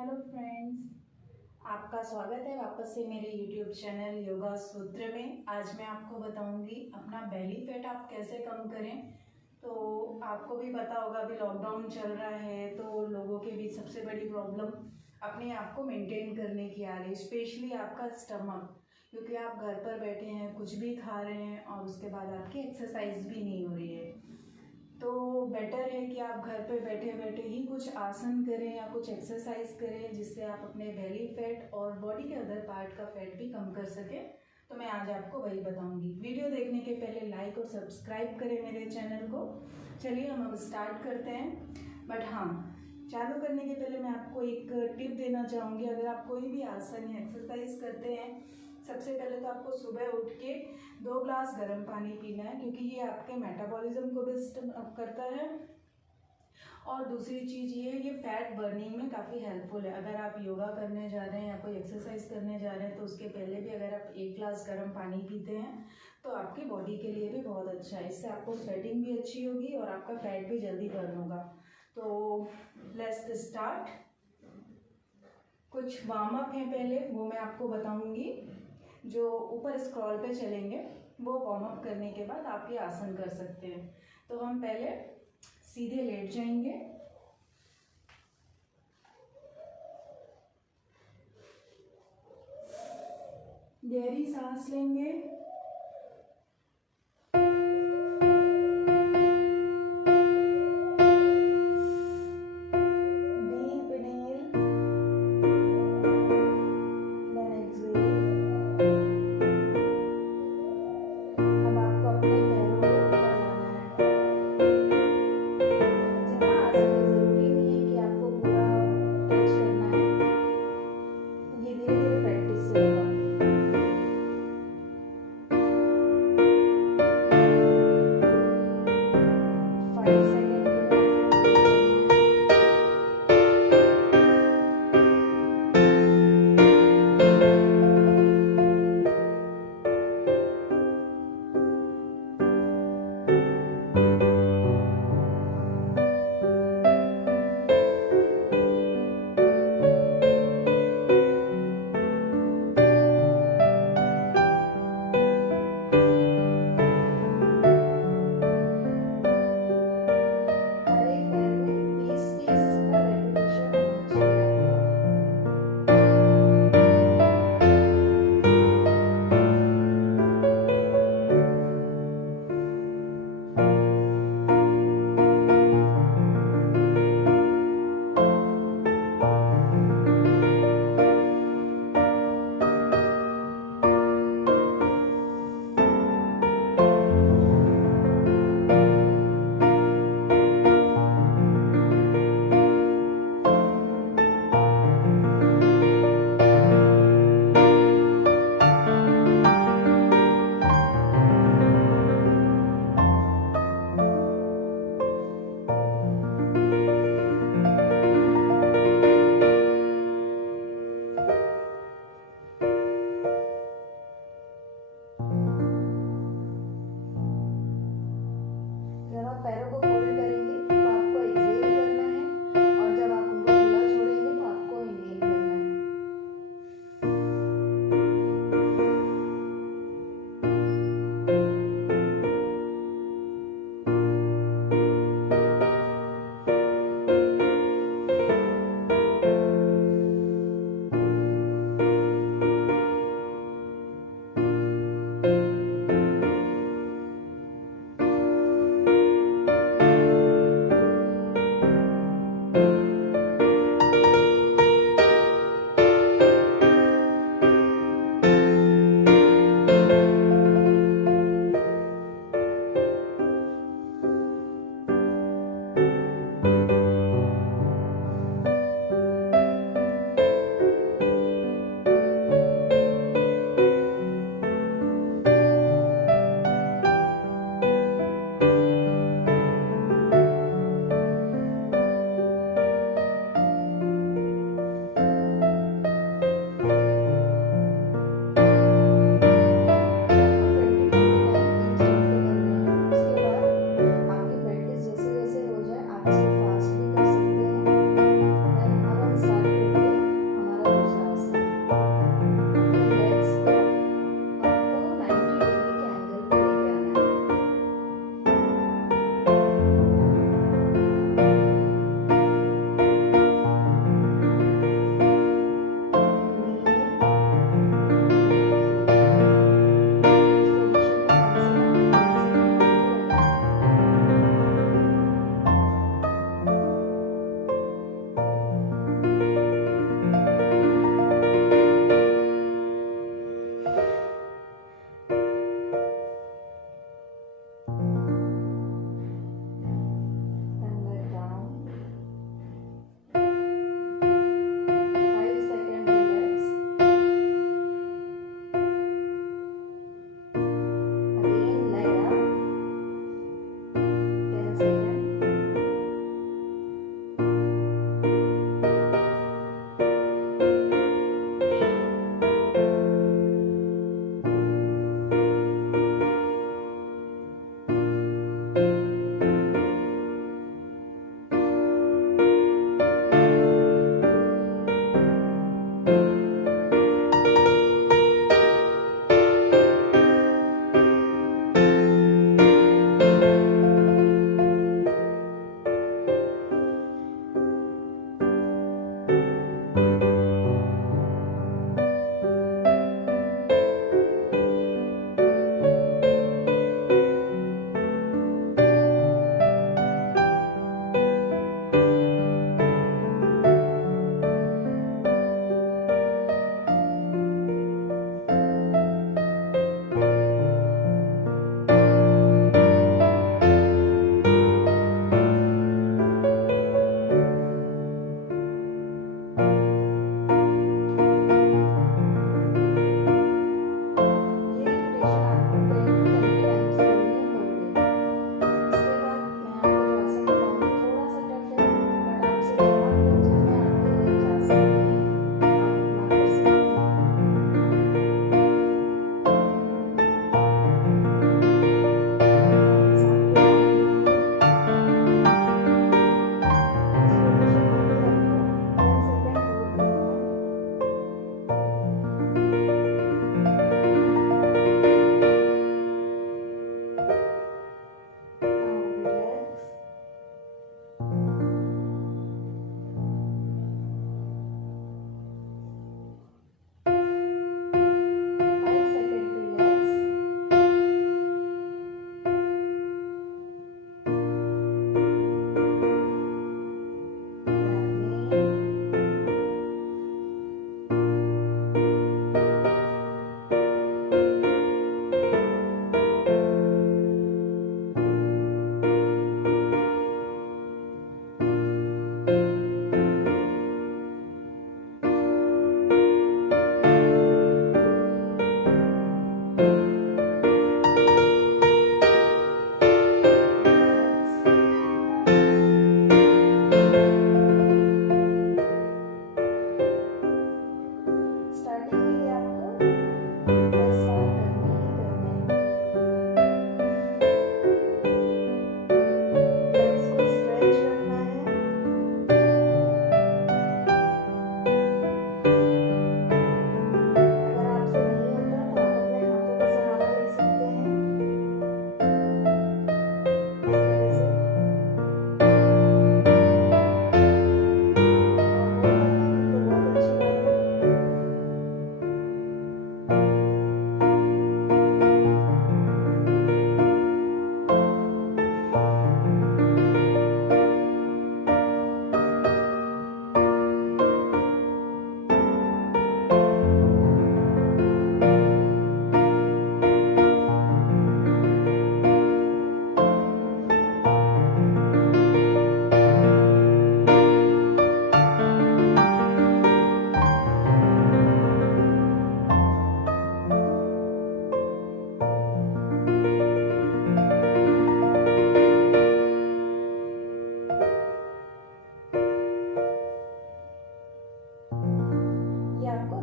Hello friends, आपका स्वागत है वापस से मेरे यूट्यूब चैनल योगा सूत्र में। आज मैं आपको बताऊंगी अपना बेली फैट आप कैसे कम करें। तो आपको भी पता होगा अभी लॉकडाउन चल रहा है तो लोगों के बीच सबसे बड़ी प्रॉब्लम अपने आप को मेंटेन करने की आ रही है, स्पेशली आपका स्टमक, क्योंकि आप घर पर बैठे हैं, कुछ भी खा रहे हैं और उसके बाद आपकी एक्सरसाइज भी नहीं हो रही है। तो बेटर है कि आप घर पे बैठे बैठे ही कुछ आसन करें या कुछ एक्सरसाइज करें जिससे आप अपने बेली फैट और बॉडी के अदर पार्ट का फैट भी कम कर सकें। तो मैं आज आपको वही बताऊंगी। वीडियो देखने के पहले लाइक और सब्सक्राइब करें मेरे चैनल को। चलिए हम अब स्टार्ट करते हैं। बट हाँ, चालू करने के पहले मैं आपको एक टिप देना चाहूँगी। अगर आप कोई भी आसन या एक्सरसाइज करते हैं, सबसे पहले तो आपको सुबह उठ के 2 ग्लास गर्म पानी पीना है, क्योंकि ये आपके मेटाबॉलिज्म को भी अप करता है। और दूसरी चीज़ ये फैट बर्निंग में काफ़ी हेल्पफुल है। अगर आप योगा करने जा रहे हैं या कोई एक्सरसाइज करने जा रहे हैं तो उसके पहले भी अगर आप 1 ग्लास गर्म पानी पीते हैं तो आपकी बॉडी के लिए भी बहुत अच्छा है। इससे आपको स्वेटिंग भी अच्छी होगी और आपका फैट भी जल्दी बर्न होगा। तो लेट्स स्टार्ट। कुछ वार्म अप है पहले, वो मैं आपको बताऊंगी। जो ऊपर स्क्रॉल पे चलेंगे वो वार्म अप करने के बाद आप ये आसन कर सकते हैं। तो हम पहले सीधे लेट जाएंगे, गहरी सांस लेंगे, डीप इनहेल, देन एक्सहेल। अब आपको अपने पैरों को ऊपर लाना है। जितना आसान है, जरूरी नहीं है कि आपको पूरा टच करना है, ये धीरे धीरे प्रैक्टिस से होगा। 5 सेकेंड के लिए आपको वेट करना है।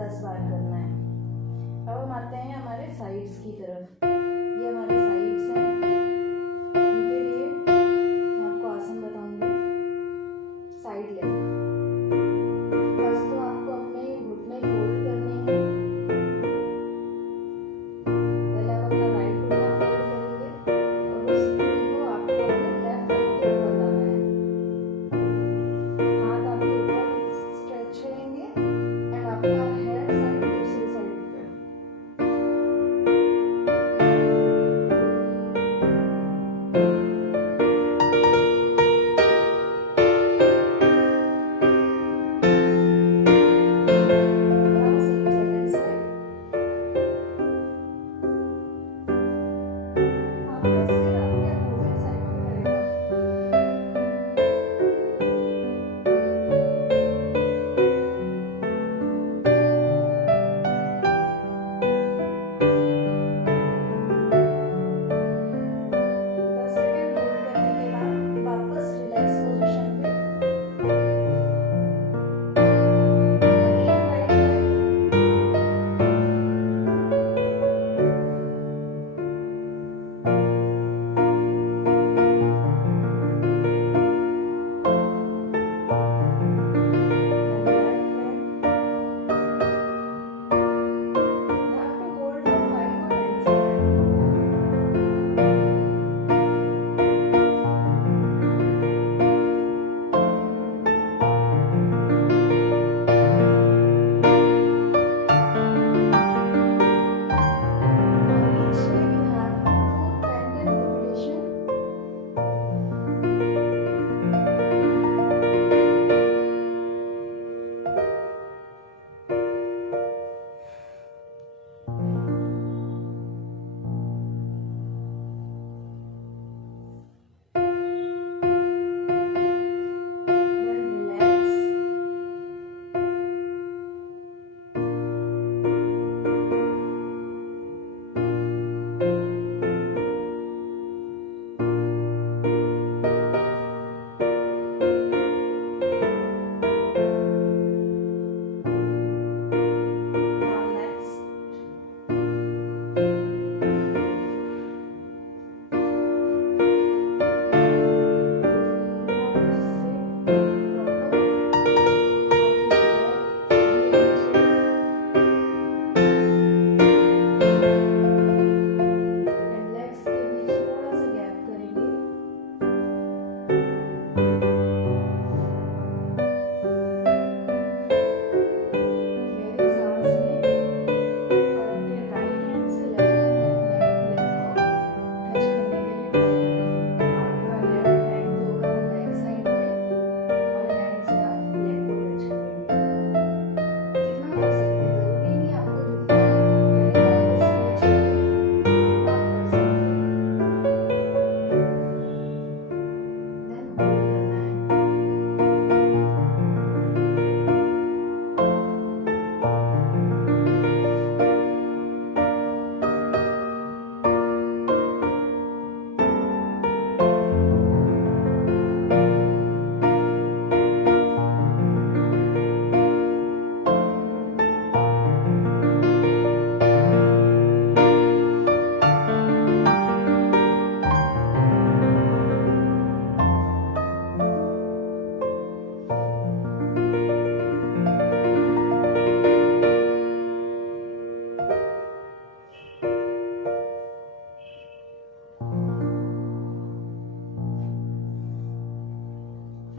10 बार करना है। अब हम आते हैं हमारे साइड्स की तरफ। ये हमारे साइड्स हैं, उनके लिए मैं आपको आसन बताऊंगी। साइड लेग, फर्स्ट तो आपको अपने घुटने फोल्ड करने हैं। पहले आप अपना राइट घुटना फोल्ड करेंगे और उस घुटने को आपको अपने लेफ्ट लेग के ऊपर लाना है। हाथ आपके ऊपर स्ट्रेच करेंगे एंड आपका हेड साइड दूसरी साइड पे।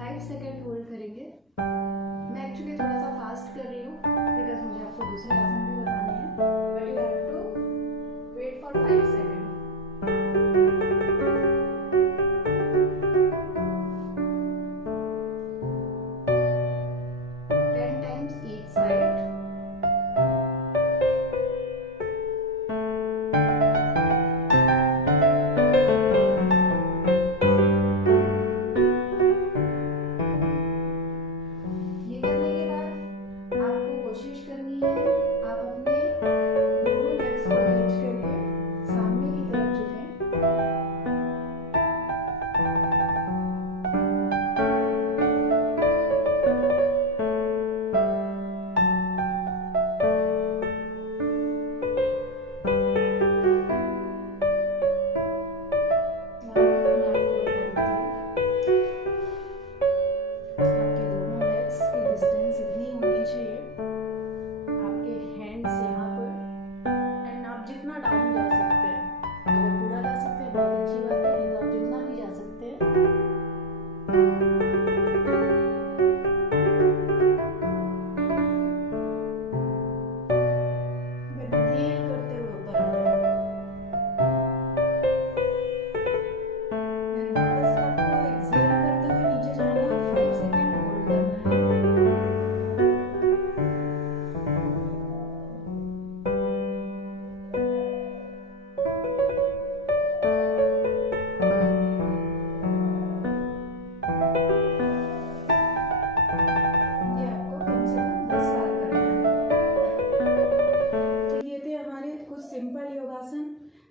5 सेकेंड होल्ड करेंगे। मैं एक्चुअली थोड़ा सा फास्ट कर रही हूँ बिकॉज मुझे आपको दूसरे आसन भी बताने हैं, but you have to wait for 5 second.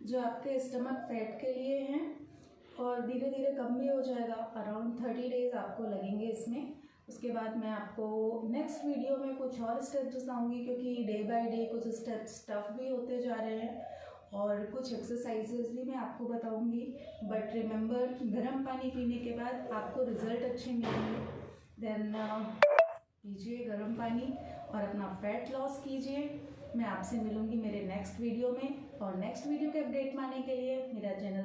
जो आपके स्टमक फैट के लिए हैं और धीरे धीरे कम भी हो जाएगा। अराउंड 30 डेज आपको लगेंगे इसमें। उसके बाद मैं आपको नेक्स्ट वीडियो में कुछ और स्टेप्स बताऊंगी, क्योंकि डे बाय डे कुछ स्टेप्स टफ भी होते जा रहे हैं और कुछ एक्सरसाइजेज भी मैं आपको बताऊंगी। बट रिमेंबर, गर्म पानी पीने के बाद आपको रिजल्ट अच्छे मिलेंगे। देन पीजिए गर्म पानी और अपना फैट लॉस कीजिए। मैं आपसे मिलूंगी मेरे नेक्स्ट वीडियो में, और नेक्स्ट वीडियो के अपडेट पाने के लिए मेरा चैनल